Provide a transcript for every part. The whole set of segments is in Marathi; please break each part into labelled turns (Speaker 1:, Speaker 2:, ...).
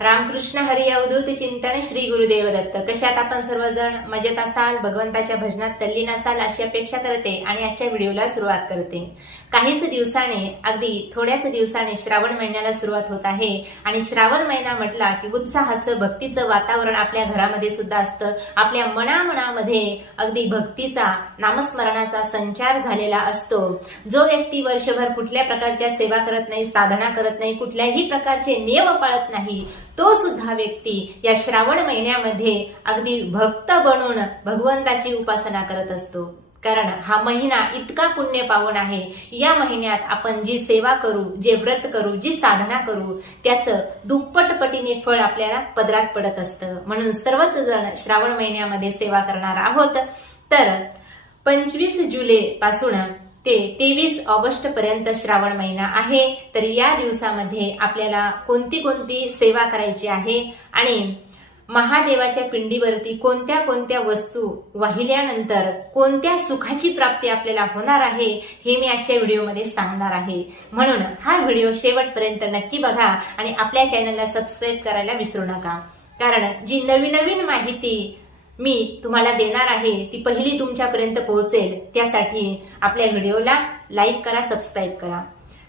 Speaker 1: रामकृष्ण हरी अवधूत चिंतन श्री गुरुदेव दत्त. कशात आपण सर्वजण मजेत असाल भगवंताच्या भजनात तल्लीन असाल अशी अपेक्षा करते आणि आजच्या व्हिडिओला सुरुवात करते. काहीच दिवसाने अगदी थोड्याच दिवसाने श्रावण महिन्याला सुरुवात होत आहे आणि श्रावण महिना म्हटला की उत्साहाचं भक्तीचं वातावरण आपल्या घरामध्ये सुद्धा असतं. आपल्या मनामनामध्ये अगदी भक्तीचा नामस्मरणाचा संचार झालेला असतो. जो व्यक्ती वर्षभर कुठल्या प्रकारच्या सेवा करत नाही साधना करत नाही कुठल्याही प्रकारचे नियम पाळत नाही तो सुद्धा व्यक्ती या श्रावण महिन्यामध्ये अगदी भक्त बनून भगवंताची उपासना करत असतो. कारण हा महिना इतका पुण्य पावन आहे. या महिन्यात आपण जी सेवा करू जे व्रत करू जी साधना करू त्याचं दुप्पट पटीने फळ आपल्याला पदरात पडत असतं. म्हणून सर्वच जण श्रावण महिन्यामध्ये सेवा करणार आहोत. तर पंचवीस जुलै पासून ते तेवीस ऑगस्ट पर्यंत श्रावण महिना आहे. तर या दिवसामध्ये आपल्याला कोणती कोणती सेवा करायची आहे आणि महादेवाच्या पिंडीवरती कोणत्या कोणत्या वस्तू वाहिल्यानंतर कोणत्या सुखाची प्राप्ती आपल्याला होणार आहे हे मी आजच्या व्हिडिओमध्ये सांगणार आहे. म्हणून हा व्हिडिओ शेवटपर्यंत नक्की बघा आणि आपल्या चॅनलला सबस्क्राईब करायला विसरू नका. कारण जी नवीन नवीन माहिती मी तुम्हाला देणार आहे ती पहिली तुमच्यापर्यंत पोहोचेल. त्यासाठी आपल्या व्हिडिओला लाईक करा सबस्क्राईब करा.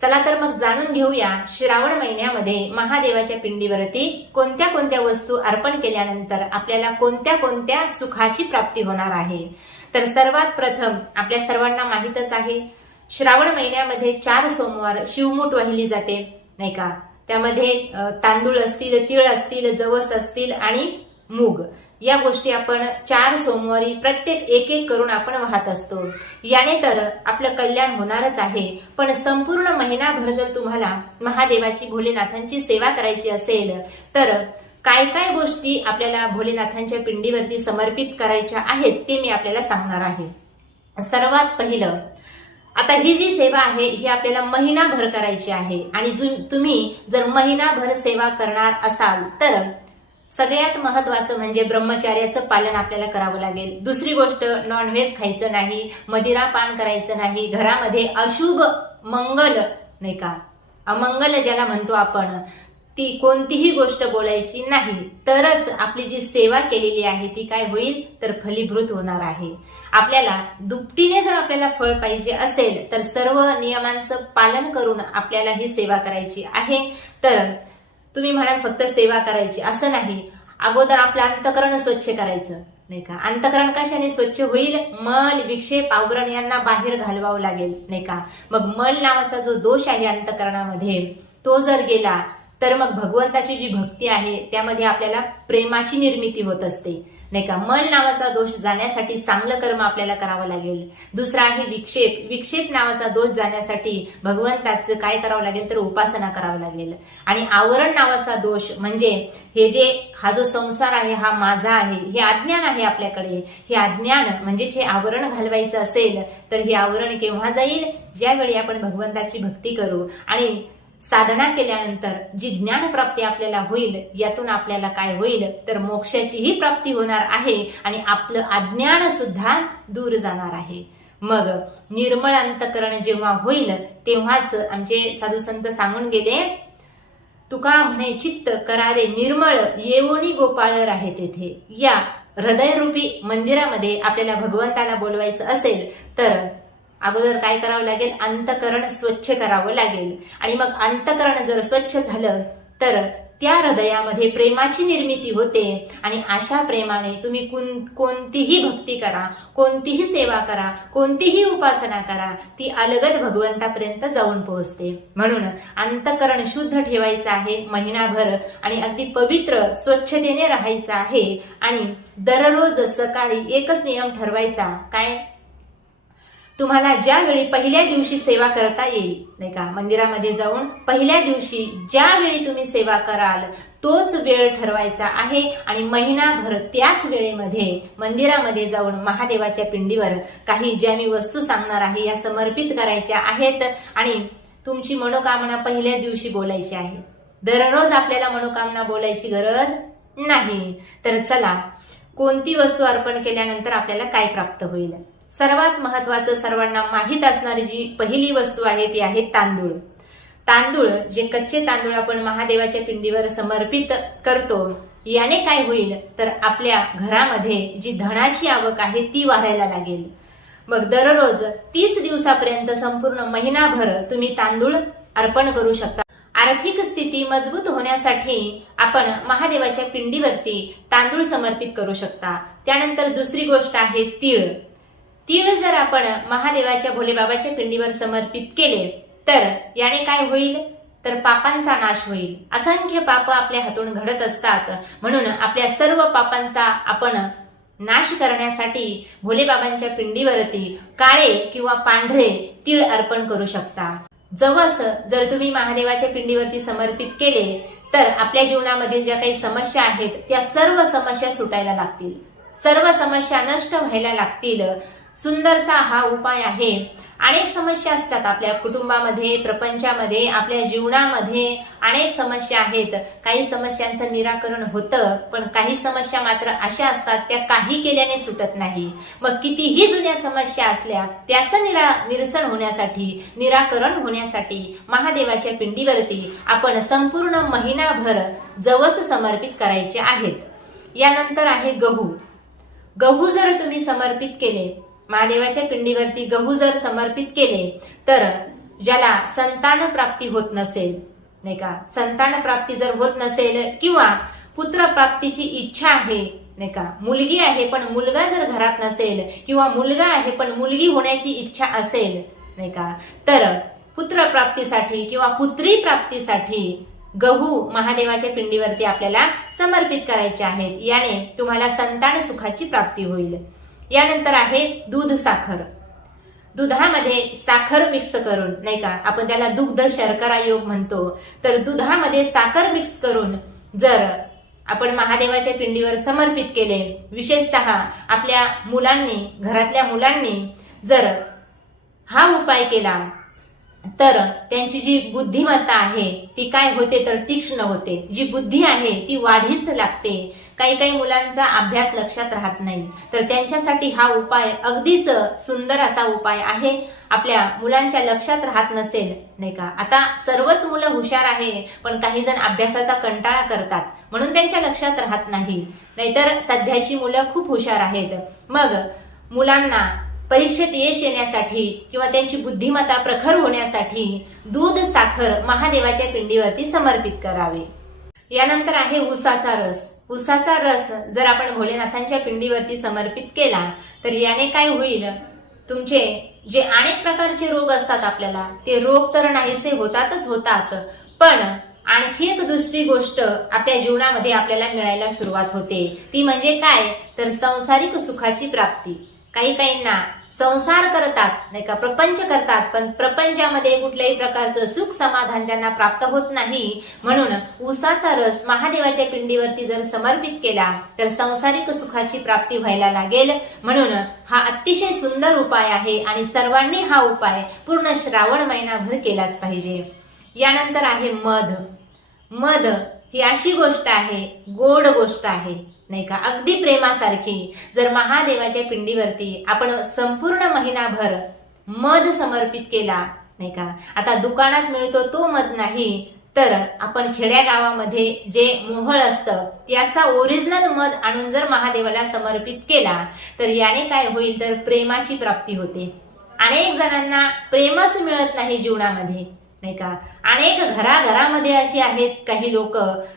Speaker 1: चला तर मग जाणून घेऊया श्रावण महिन्यामध्ये महादेवाच्या पिंडीवरती कोणत्या कोणत्या वस्तू अर्पण केल्यानंतर आपल्याला कोणत्या कोणत्या सुखाची प्राप्ती होणार आहे. तर सर्वात प्रथम आपल्या सर्वांना माहीतच आहे श्रावण महिन्यामध्ये चार सोमवार शिवमूठ वाहिली जाते नाही का? त्यामध्ये तांदूळ असतील तीळ असतील जवस असतील आणि मूग. या गोष्टी आपण चार सोमवारी प्रत्येक एक एक करून आपण वाहत असतो. याने तर आपलं कल्याण होणारच आहे. पण संपूर्ण महिनाभर जर तुम्हाला महादेवाची भोलेनाथांची सेवा करायची असेल तर काय काय गोष्टी आपल्याला भोलेनाथांच्या पिंडीवरती समर्पित करायच्या आहेत ते मी आपल्याला सांगणार आहे. सर्वात पहिलं आता ही जी सेवा आहे ही आपल्याला महिनाभर करायची आहे. आणि तुम्ही जर महिनाभर सेवा करणार असाल तर सगळ्यात महत्वाचं म्हणजे ब्रह्मचार्याचं पालन आपल्याला करावं लागेल. दुसरी गोष्ट नॉनव्हेज खायचं नाही मदिरा पान करायचं नाही घरामध्ये अशुभ मंगल नाही का? अमंगल ज्याला म्हणतो आपण ती कोणतीही गोष्ट बोलायची नाही. तरच आपली जी सेवा केलेली आहे ती काय होईल? तर फलीभूत होणार आहे. आपल्याला दुपटीने जर आपल्याला फळ पाहिजे असेल तर सर्व नियमांचं पालन करून आपल्याला ही सेवा करायची आहे. तर तुम्ही म्हणाल फक्त सेवा करायची. असं नाही. अगोदर आपलं अंतकरण स्वच्छ करायचं नाही का? अंतकरण कशाने स्वच्छ होईल? मल विक्षेप आवरण यांना बाहेर घालवावं लागेल नाही का? मग मल नावाचा जो दोष आहे अंतकरणामध्ये तो जर गेला तर मग भगवंताची जी भक्ती आहे त्यामध्ये आपल्याला प्रेमाची निर्मिती होत असते. नाही का? मन नावाचा दोष जाण्यासाठी चांगलं कर्म आपल्याला करावं लागेल. दुसरा आहे विक्षेप. विक्षेप नावाचा दोष जाण्यासाठी भगवंताचं काय करावं लागेल? तर उपासना करावं लागेल. आणि आवरण नावाचा दोष म्हणजे हे जे हा जो संसार आहे हा माझा आहे हे अज्ञान आहे आपल्याकडे. हे अज्ञान म्हणजे हे आवरण घालवायचं असेल तर हे आवरण केव्हा जाईल? ज्यावेळी आपण भगवंताची भक्ती करू. आणि साधना केल्यानंतर जी ज्ञान प्राप्ती आपल्याला होईल यातून आपल्याला काय होईल? तर मोक्षाचीही प्राप्ती होणार आहे आणि आपलं अज्ञान सुद्धा दूर जाणार आहे. मग निर्मळ अंतकरण जेव्हा होईल तेव्हाच आमचे साधू संत सांगून गेले तुका म्हणे चित्त करावे निर्मळ येवणी गोपाळ राहे तेथे. या हृदयरूपी मंदिरामध्ये आपल्याला भगवंताला बोलवायचं असेल तर अगोदर काय करावं लागेल? अंतकरण स्वच्छ करावं लागेल. आणि मग अंतकरण जर स्वच्छ झालं तर त्या हृदयामध्ये प्रेमाची निर्मिती होते. आणि अशा प्रेमाने तुम्ही कोणतीही भक्ती करा कोणतीही सेवा करा कोणतीही उपासना करा ती अलगद भगवंतापर्यंत जाऊन पोहोचते. म्हणून अंतकरण शुद्ध ठेवायचं आहे महिनाभर आणि अगदी पवित्र स्वच्छतेने राहायचं आहे. आणि दररोज सकाळी एकच नियम ठरवायचा. काय? तुम्हाला ज्यावेळी पहिल्या दिवशी सेवा करता येईल नाही का? मंदिरामध्ये जाऊन पहिल्या दिवशी ज्यावेळी तुम्ही सेवा कराल तोच वेळ ठरवायचा आहे. आणि महिनाभर त्याच वेळेमध्ये मंदिरामध्ये जाऊन महादेवाच्या पिंडीवर काही ज्या मी वस्तू सांगणार आहे या समर्पित करायच्या आहेत. आणि तुमची मनोकामना पहिल्या दिवशी बोलायची आहे. दररोज आपल्याला मनोकामना बोलायची गरज नाही. तर चला कोणती वस्तू अर्पण केल्यानंतर आपल्याला काय प्राप्त होईल? सर्वात महत्वाचं सर्वांना माहीत असणारी जी पहिली वस्तू आहे ती आहे तांदूळ. तांदूळ जे कच्चे तांदूळ आपण महादेवाच्या पिंडीवर समर्पित करतो याने काय होईल? तर आपल्या घरामध्ये जी धनाची आवक आहे ती वाढायला लागेल. मग दररोज तीस दिवसापर्यंत संपूर्ण महिनाभर तुम्ही तांदूळ अर्पण करू शकता. आर्थिक स्थिती मजबूत होण्यासाठी आपण महादेवाच्या पिंडीवरती तांदूळ समर्पित करू शकता. त्यानंतर दुसरी गोष्ट आहे तीळ. तीळ जर आपण महादेवाच्या भोलेबाबाच्या पिंडीवर समर्पित केले तर याने काय होईल? तर पापांचा नाश होईल. असंख्य पाप आपल्या हातून घडत असतात. म्हणून आपल्या सर्व पापांचा आपण नाश करण्यासाठी भोलेबाबांच्या पिंडीवरती काळे किंवा पांढरे तीळ अर्पण करू शकता. जवस जर तुम्ही महादेवाच्या पिंडीवरती समर्पित केले तर आपल्या जीवनामधील ज्या काही समस्या आहेत त्या सर्व समस्या सुटायला लागतील. सर्व समस्या नष्ट व्हायला लागतील. सुंदरसा हा उपाय आहे. अनेक समस्या असतात आपल्या कुटुंबामध्ये प्रपंचामध्ये आपल्या जीवनामध्ये. अनेक समस्या आहेत. काही समस्यांचं निराकरण होतं पण काही समस्या मात्र अशा असतात त्या काही केल्याने सुटत नाही. मग कितीही जुन्या समस्या असल्या त्याचं निरा निरसन होण्यासाठी निराकरण होण्यासाठी महादेवाच्या पिंडीवरती आपण संपूर्ण महिनाभर जवस समर्पित करायचे आहेत. यानंतर आहे गहू. गहू जर तुम्ही समर्पित केले महादेवाच्या पिंडीवरती गहू जर समर्पित केले तर ज्याला संतान प्राप्ती होत नसेल नाही का? संतान प्राप्ती जर होत नसेल किंवा पुत्र प्राप्तीची इच्छा आहे नाही का? मुलगी आहे पण मुलगा जर घरात नसेल किंवा मुलगा आहे पण मुलगी होण्याची इच्छा असेल नाही का? तर पुत्र प्राप्तीसाठी किंवा पुत्री प्राप्तीसाठी गहू महादेवाच्या पिंडीवरती आपल्याला समर्पित करायचे आहेत. याने तुम्हाला संतान सुखाची प्राप्ती होईल. यानंतर आहे दूध साखर. दुधामध्ये साखर मिक्स करून नाही का? आपण त्याला दुग्ध शर्करा योग म्हणतो. तर दुधामध्ये साखर मिक्स करून जर आपण महादेवाच्या पिंडीवर समर्पित केले विशेषतः आपल्या मुलांनी घरातल्या मुलांनी जर हा उपाय केला तर त्यांची जी बुद्धिमत्ता आहे ती काय होते? तर तीक्ष्ण होते. जी बुद्धी आहे ती वाढीस लागते. काही काही मुलांचा अभ्यास लक्षात राहत नाही. तर त्यांच्यासाठी हा उपाय अगदीच सुंदर असा उपाय आहे. आपल्या मुलांच्या लक्षात राहत नसेल नाही का? आता सर्वच मुलं हुशार आहे पण काही जण अभ्यासाचा कंटाळा करतात म्हणून त्यांच्या लक्षात राहत नाही. नाहीतर सध्याची मुलं खूप हुशार आहेत. मग मुलांना परीक्षेत यश येण्यासाठी किंवा त्यांची बुद्धिमत्ता प्रखर होण्यासाठी दूध साखर महादेवाच्या पिंडीवरती समर्पित करावे. यानंतर आहे उसाचा रस. उसाचा रस जर आपण भोलेनाथांच्या पिंडीवरती समर्पित केला तर याने काय होईल? तुमचे जे अनेक प्रकारचे रोग असतात आपल्याला ते रोग तर नाहीसे होतातच होतात पण आणखी एक दुसरी गोष्ट आपल्या जीवनामध्ये आपल्याला मिळायला सुरुवात होते. ती म्हणजे काय? तर संसारिक सुखाची प्राप्ती. काही काहींना संसार करतात नाही का? प्रपंच करतात पण प्रपंचामध्ये कुठल्याही प्रकारचं सुख समाधान त्यांना प्राप्त होत नाही. म्हणून उसाचा रस महादेवाच्या पिंडीवरती जर समर्पित केला तर संसारिक सुखाची प्राप्ती व्हायला लागेल. म्हणून हा अतिशय सुंदर उपाय आहे आणि सर्वांनी हा उपाय पूर्ण श्रावण महिनाभर केलाच पाहिजे. यानंतर आहे मध. मध ही अशी गोष्ट आहे गोड गोष्ट आहे. नाही का? अगदी प्रेमासारखी. जर महादेवाच्या पिंडीवरती आपण संपूर्ण महिनाभर मध समर्पित केला नाही का? आता दुकानात मिळतो तो मध नाही तर आपण खेड्या गावामध्ये जे मोहळ असतं त्याचा ओरिजिनल मध आणून जर महादेवाला समर्पित केला तर याने काय होईल? तर प्रेमाची प्राप्ती होते. अनेक जणांना प्रेमच मिळत नाही जीवनामध्ये. नाही का? अनेक घराघरामध्ये अशी आहेत काही लोक.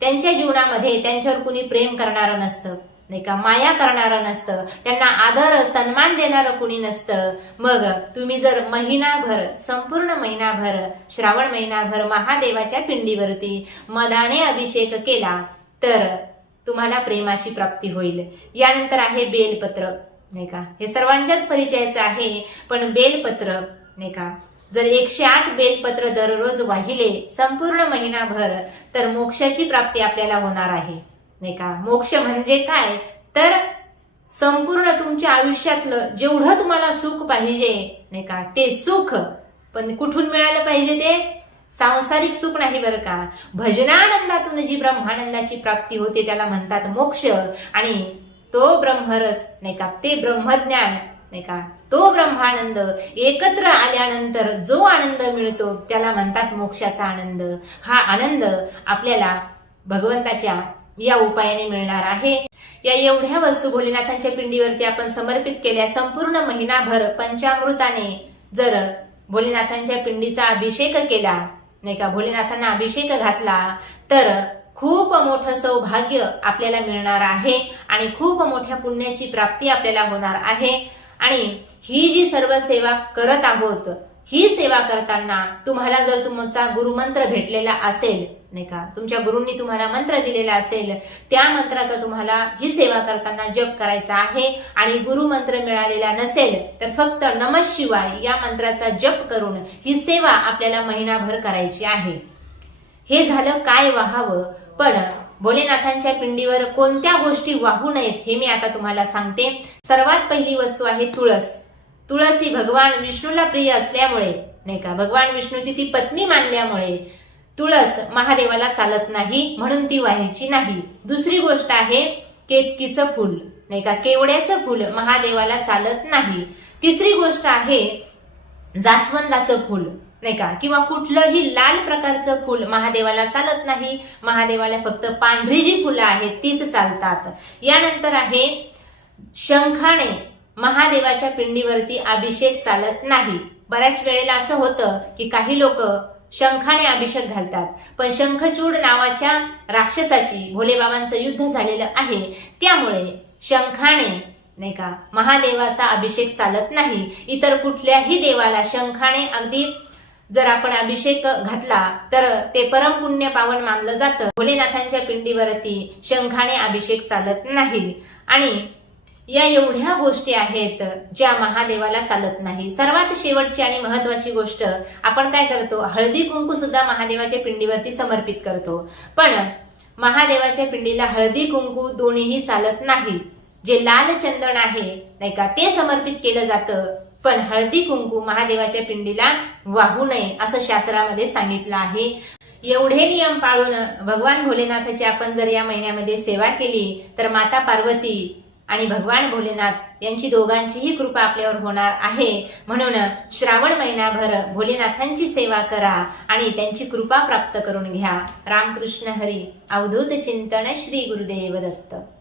Speaker 1: त्यांच्या जीवनामध्ये त्यांच्यावर कुणी प्रेम करणारं नसतं. नाही का? माया करणारं नसतं. त्यांना आदर सन्मान देणारं कुणी नसतं. मग तुम्ही जर महिनाभर संपूर्ण महिनाभर श्रावण महिनाभर महादेवाच्या पिंडीवरती मदाने अभिषेक केला तर तुम्हाला प्रेमाची प्राप्ती होईल. यानंतर आहे बेलपत्र. नाही का? हे सर्वांच्याच परिचयाचं आहे पण बेलपत्र. नाही का? जर एकशे आठ बेलपत्र दररोज वाहिले संपूर्ण महिनाभर तर मोक्षाची प्राप्ती आपल्याला होणार आहे. नाही का? मोक्ष म्हणजे काय? तर संपूर्ण तुमच्या आयुष्यातलं जेवढं तुम्हाला सुख पाहिजे नाही का? ते सुख. पण कुठून मिळालं पाहिजे ते? सांसारिक सुख नाही बरं का? भजनानंदातून जी ब्रह्मानंदाची प्राप्ती होते त्याला म्हणतात मोक्ष. आणि तो ब्रह्मरस नाही का? ते ब्रह्मज्ञान नाही का? तो ब्रह्मानंद एकत्र आल्यानंतर जो आनंद मिळतो त्याला म्हणतात मोक्षाचा आनंद. हा आनंद आपल्याला भगवंताच्या या उपायाने मिळणार आहे. या एवढ्या वस्तू भोलेनाथांच्या पिंडीवरती आपण समर्पित केल्या संपूर्ण महिनाभर पंचामृताने जर भोलेनाथांच्या पिंडीचा अभिषेक केला नाही का? भोलेनाथांना अभिषेक घातला तर खूप मोठं सौभाग्य आपल्याला मिळणार आहे आणि खूप मोठ्या पुण्याची प्राप्ती आपल्याला होणार आहे. आणि ही जी सर्व सेवा करत आहोत ही सेवा करताना तुम्हाला जर तुमचा गुरुमंत्र भेटलेला असेल नाही का? तुमच्या गुरुंनी तुम्हाला मंत्र दिलेला असेल त्या मंत्राचा तुम्हाला ही सेवा करताना जप करायचा आहे आणि गुरुमंत्र मिळालेला नसेल तर फक्त नम शिवाय या मंत्राचा जप करून ही सेवा आपल्याला महिनाभर करायची आहे. हे झालं काय व्हावं? पण भोलेनाथांच्या पिंडीवर कोणत्या गोष्टी वाहू नयेत हे मी आता तुम्हाला सांगते. सर्वात पहिली वस्तू आहे तुळस. तुळस ही भगवान विष्णूला प्रिय असल्यामुळे नाही का? भगवान विष्णूची ती पत्नी मानल्यामुळे तुळस महादेवाला चालत नाही म्हणून ती व्हायची नाही. दुसरी गोष्ट आहे केतकीचं फुल नाही का? केवड्याचं फुल महादेवाला चालत नाही. तिसरी गोष्ट आहे जास्वंदाचं फुल. नाही का? किंवा कुठलंही लाल प्रकारचं फुल महादेवाला चालत नाही. महादेवाला फक्त पांढरी जी फुलं आहेत तीच चालतात. यानंतर आहे शंखाने महादेवाच्या पिंडीवरती अभिषेक चालत नाही. बऱ्याच वेळेला असं होतं की काही लोक शंखाने अभिषेक घालतात. पण शंखचूड नावाच्या राक्षसाशी भोलेबाबांचं युद्ध झालेलं आहे. त्यामुळे शंखाने नाही का महादेवाचा अभिषेक चालत नाही. इतर कुठल्याही देवाला शंखाने अगदी जर आपण अभिषेक घातला तर ते परमपुण्य पावन मानलं जातं. भोलेनाथांच्या पिंडीवरती शंखाने अभिषेक चालत नाही. आणि या एवढ्या गोष्टी आहेत ज्या महादेवाला चालत नाही. सर्वात शेवटची आणि महत्वाची गोष्ट आपण काय करतो? हळदी कुंकू सुद्धा महादेवाच्या पिंडीवरती समर्पित करतो. पण महादेवाच्या पिंडीला हळदी कुंकू दोन्हीही चालत नाही. जे लाल चंदन आहे नाही का ते समर्पित केलं जातं. पण हळदी कुंकू महादेवाच्या पिंडीला वाहू नये असं शास्त्रामध्ये सांगितलं आहे. एवढे नियम पाळून भगवान भोलेनाथाची आपण जर या महिन्यामध्ये सेवा केली तर माता पार्वती आणि भगवान भोलेनाथ यांची दोघांचीही कृपा आपल्यावर होणार आहे. म्हणून श्रावण महिनाभर भोलेनाथांची सेवा करा आणि त्यांची कृपा प्राप्त करून घ्या. रामकृष्ण हरी अवधूत चिंतन श्री गुरुदेव दत्त.